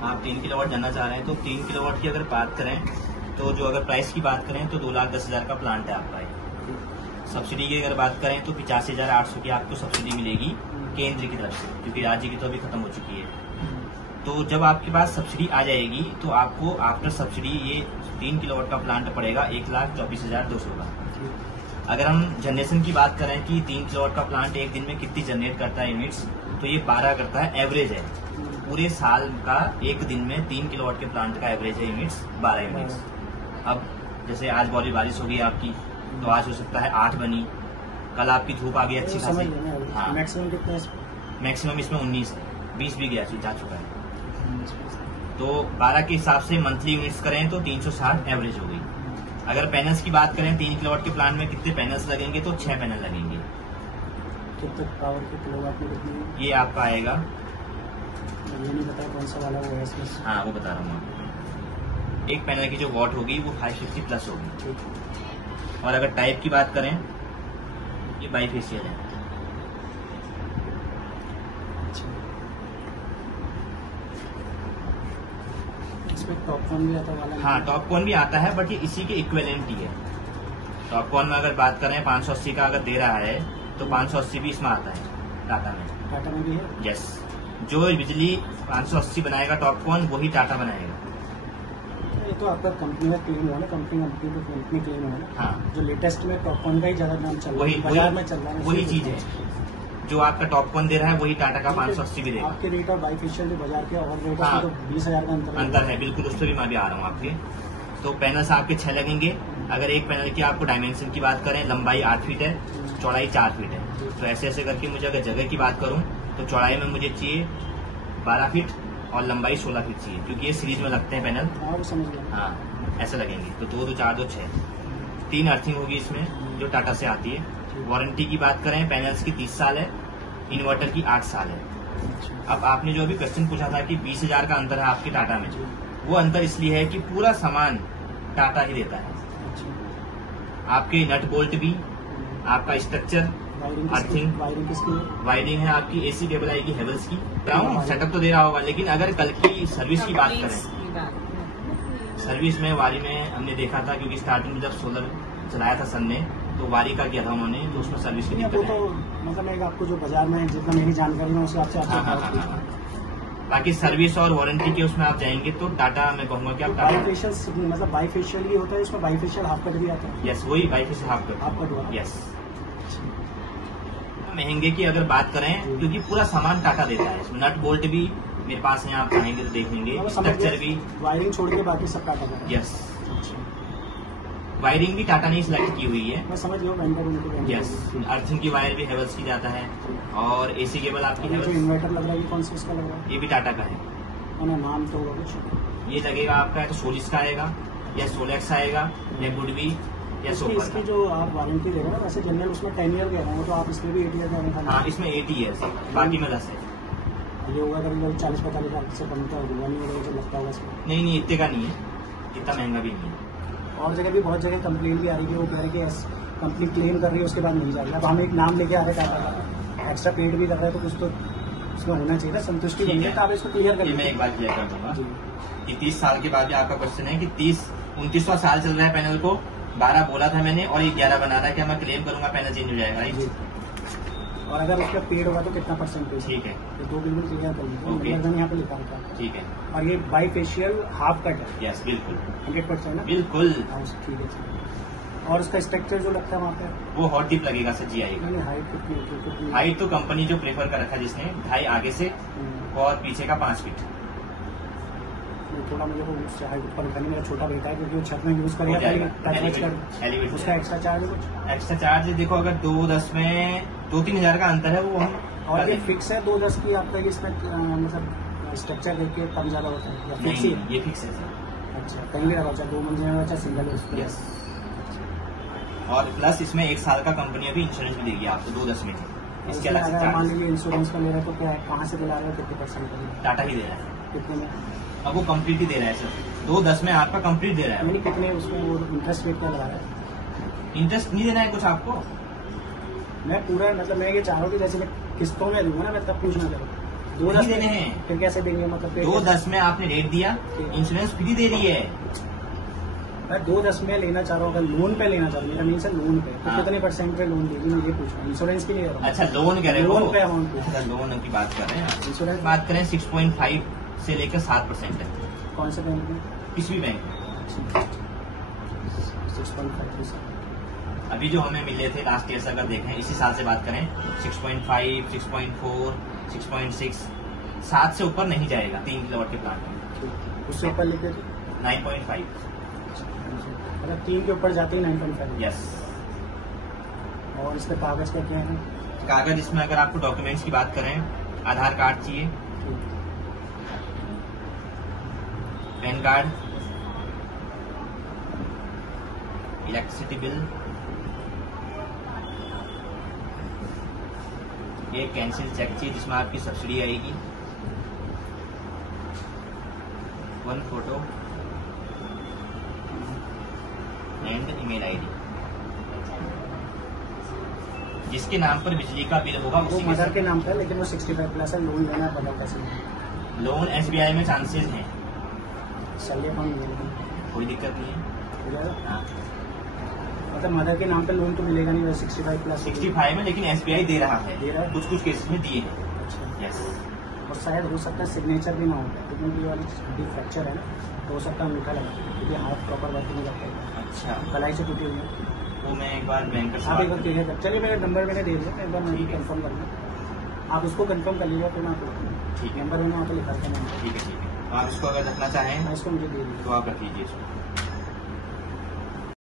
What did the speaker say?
आप 3 किलोवाट जानना चाह रहे हैं, तो 3 किलोवाट की अगर बात करें तो जो अगर प्राइस की बात करें तो 2,10,000 का प्लांट है आपका। सब्सिडी की अगर बात करें तो 85,800 की आपको सब्सिडी मिलेगी केंद्र की तरफ से, क्योंकि राज्य की तो अभी खत्म हो चुकी है। तो जब आपके पास सब्सिडी आ जाएगी तो आपको आफ्टर सब्सिडी ये 3 किलोवाट का प्लांट पड़ेगा 1,24,200 का। अगर हम जनरेशन की बात करें कि 3 किलोवाट का प्लांट एक दिन में कितनी जनरेट करता है यूनिट्स, तो ये 12 करता है, एवरेज है। पूरे साल का एक दिन में 3 किलोवाट के प्लांट का एवरेज है यूनिट्स 12 यूनिट्स। अब जैसे आज बहुत बारिश होगी आपकी, तो आज हो सकता है 8 बनी, कल आपकी धूप आ गई अच्छी खासी। हाँ, मैक्सिमम कितना है? मैक्सिमम इसमें 19 है, 20 भी गया जा चुका है। तो 12 के हिसाब से मंथली यूनिट्स करें तो 360 एवरेज हो गई। अगर पैनल्स की बात करें 3 किलोवाट के प्लांट में कितने पैनल्स लगेंगे, तो 6 पैनल लगेंगे। कितने पावर के किलोवाट में कितनी है? ये आपका आएगा, ये नहीं पता कौन सा वाला वो है इसमें। हाँ वो बता रहा हूँ आपको। एक पैनल की जो वॉट होगी वो 550 प्लस होगी। और अगर टाइप की बात करें, ये बाईफेशियल है। इसमें टॉपकॉर्न भी आता वाला? हाँ, टॉपकॉर्न भी आता है, बट ये इसी के इक्विवेलेंट ही है। टॉपकॉर्न में अगर बात करें 580 का अगर दे रहा है तो 580 भी इसमें आता है टाटा में। टाटा में भी है? यस, जो बिजली 580 बनाएगा टॉपकॉर्न वही टाटा बनाएगा। ये तो आपका कंपनी में क्लेम हुआ ना, कंपनी क्लेम हुआ ना। हाँ, जो लेटेस्ट में टॉपकॉर्न का ही ज्यादा नाम चल रहा है, बाजार में चल रहा है, वही चीज है। जो आपका टॉपकॉर्न दे रहा है वही टाटा का 580 भी देगा। आपके रेट और बाईफेशियल जो बाजार के और रेट हाँ, तो 20,000 का अंतर है बिल्कुल। उस पर भी मैं भी आ रहा हूँ आपके। तो पैनल्स आपके 6 लगेंगे। अगर एक पैनल की आपको डायमेंशन की बात करें, लंबाई 8 फीट है, चौड़ाई 4 फीट है। तो ऐसे ऐसे करके मुझे अगर जगह की बात करूं तो चौड़ाई में मुझे चाहिए 12 फीट और लंबाई 16 फीट चाहिए, क्योंकि ये सीरीज में लगते हैं पैनल। हाँ, समझ गया। हाँ, ऐसे लगेंगे। तो 2 2 4 2 6 3 अर्थिंग होगी इसमें जो टाटा से आती है। वारंटी की बात करें पैनल्स की 30 साल है, इन्वर्टर की 8 साल है। अब आपने जो अभी क्वेश्चन पूछा था कि 20,000 का अंतर है आपके टाटा में, वो अंतर इसलिए है कि पूरा सामान टाटा ही देता है। आपके नट बोल्ट भी, आपका स्ट्रक्चर, अर्थिंग, वायरिंग है आपकी एसी केबल आएगी हेवल्स की। सेटअप तो दे रहा होगा, लेकिन अगर कल की सर्विस की बात करें, सर्विस में वारी में हमने देखा था, क्योंकि स्टार्टिंग में जब सोलर चलाया था सन ने तो वारी का किया था उन्होंने, तो उसमें सर्विस की दिक्कत है। तो मतलब आपको जो बाजार में जितना मेरी जानकारी है उससे आपसे हाँ। बाकी सर्विस और वारंटी के उसमें आप जाएंगे तो टाटा मैं कहूंगा कि आप बाईफेशियल, मतलब बाईफेशियल ही होता है उसमें, बाईफेशियल हाफ कट भी आता है? यस, वही बाईफेशियल हाफ कट। यस। महंगे की अगर बात करें, क्योंकि पूरा सामान टाटा देता है इसमें। नट बोल्ट भी मेरे पास है, आप चाहेंगे तो देख लेंगे। स्ट्रक्चर भी, वायरिंग छोड़ के बाकी सब टाटा का। यस, वायरिंग भी टाटा ने सिलेक्ट की हुई है। मैं समझ गया। यस, अर्थिंग की वायर भी हेवल्स की जाता है, और एसी केबल आपकी जो इन्वर्टर लग रहा है कौन सा इसका लग रहा है? ये भी टाटा का है। नाम तो होगा कुछ? ये लगेगा आपका, तो सोलिस का आएगा या सोलेक्स आएगा या गुडवी या सोपर। इसकी जो आप वारंटी दे रहे हैं वैसे जनरल उसमें 10 ईयर कह रहे हैं, तो आप इसमें भी 8 ईयर कह रहे हैं? हाँ, इसमें 8 ईयर्स, बाकी में 10 है। ये होगा कभी 40-45 लाख से कम का होगा नहीं, लगता होगा इसमें? नहीं, इतने का नहीं है, इतना महंगा भी नहीं है। और जगह भी बहुत जगह कंप्लेन भी आ रही है, वो कह रहे कि कंपनी क्लेम कर रही है उसके बाद नहीं जा रही। अब हम एक नाम लेके आ रहे हैं टाटा का, एक्स्ट्रा पेड भी कर रहे हैं, तो कुछ तो उसमें होना चाहिए ना, संतुष्टि बनी है। तो आप इसको क्लियर करिए। मैं एक बात क्लियर कर दूंगा कि 30 साल के बाद भी आपका क्वेश्चन है कि 29वां साल चल रहा है पैनल को, 12 बोला था मैंने और ये 11 बना रहा है कि मैं क्लेम करूंगा पैनल चेंज हो जाएगा, राइट? और अगर उसका पेड होगा तो कितना %? ठीक है, ये 2 बिल्कुल क्लियर कर लीजिए। यहाँ पे लिखा होता है। ठीक है। और ये बाईफेशियल हाफ कट है? यस, बिल्कुल 100% ना? बिल्कुल। ठीक है। और उसका स्ट्रक्चर जो लगता है वहाँ पे, वो हॉट टिप लगेगा सर जी आएगा। हाइट कितनी? हाइट तो कंपनी जो प्रेफर कर रखा है जिसने 2.5 आगे से और पीछे का 5 फीट। थोड़ा मुझे तो हाइट ऊपर रखने मेरा छोटा बेटा है, क्योंकि वो छत में यूज करेगा एलिवेटर। उसका एक्स्ट्रा चार्ज है कुछ? एक्स्ट्रा चार्ज देखो, अगर 2-10 में 2-3 हज़ार का अंतर है वो हम। और ये फिक्स है 2-10 की आपका, इसमें मतलब स्ट्रक्चर देखिए कम ज्यादा होता है या फिक्स ही? ये फिक्स है सर। अच्छा, कहीं भी रखा, 2 मंजिल में, सिंगल है? यस। और प्लस इसमें 1 साल का कंपनी अभी इंश्योरेंस भी देगी आपको 2-10 में। इसके अलावा मान लीजिए इंश्योरेंस का ले रहे हैं तो क्या है, कहाँ से दिला रहे हो, कितने %? टाटा ही दे रहा है। कितने में? अब वो कंप्लीट ही दे रहा है सर, 2-10 में आपका कंप्लीट दे रहा है। नहीं, कितने उसमें वो इंटरेस्ट रेट क्या लगा रहा है? इंटरेस्ट नहीं देना है कुछ आपको। मैं पूरा मतलब मैं ये चाह रहा हूँ कि जैसे मैं किस्तों में लूंगा ना, मैं तब पूछना चाहूँ 2 देने हैं। फिर कैसे देंगे? मतलब 2.10 में आपने रेट दिया, इंश्योरेंस फ्री दे रही है। मैं 2.10 में लेना चाह रहा हूँ, अगर लोन पे लेना चाह रहा हूँ, मेरा मीन है लोन पे, तो कितने परसेंट पे लोन देगी? मैं ये पूछ रहा हूँ, इंश्योरेंस के लिए। अच्छा लोन कह रहे हो? लोन पे अमाउंट, लोन की बात कर रहे हैं। इंश्योरेंस बात करें 6.5 से लेकर 7% है। कौन से बैंक में? किसी भी बैंक में। 6.5। अभी जो हमें मिले थे लास्ट ईयर से अगर देखें, इसी साल से बात करें, 6.5, 6.4, 6.6, 7 से ऊपर नहीं जाएगा 3 किलोवाट के प्लांट में। उससे ऊपर लेते 9.5। मतलब 3 के ऊपर जाते ही 9.5। यस। और इसके कागज का क्या है? कागज इसमें अगर आपको डॉक्यूमेंट्स की बात करें, आधार कार्ड चाहिए, पैन कार्ड, इलेक्ट्रिसिटी बिल, एक कैंसिल चेक चाहिए जिसमें आपकी सब्सिडी आएगी, 1 फोटो एंड ईमेल आईडी। जिसके नाम पर बिजली का बिल होगा वो मदर के नाम पर, लेकिन वो 65 प्लस है, लोन लेना पड़ा कैसे? लोन SBI में चांसेस हैं, सैलरी अकाउंट कोई दिक्कत नहीं है। हाँ। मतलब मदर के नाम पे लोन तो मिलेगा नहीं, 65 प्लस 65 में, लेकिन SBI दे रहा है, कुछ केसेस में दिए हैं। अच्छा। यस। और शायद हो सकता है सिग्नेचर भी ना होता है, क्योंकि ये वाली फ्रैक्चर है ना, तो हो सकता है अंगूठा लगा, क्योंकि हाथ प्रॉपर वर्क नहीं करता है। अच्छा। कलाई से टूटी हुई है। तो मैं एक बार बैंक का आप एक बार क्लियर कर, चलिए मेरा नंबर मैंने दे दिया, एक बार मैं कंफर्म कर लूँ, आप उसको कंफर्म कर लीजिए, फिर मैं आपको ठीक है नंबर मैंने वहाँ पे लिखा था। ठीक है। आप इसको अगर रखना चाहें इसको मुझे दे दीजिए, तो आप रख लीजिए इसको।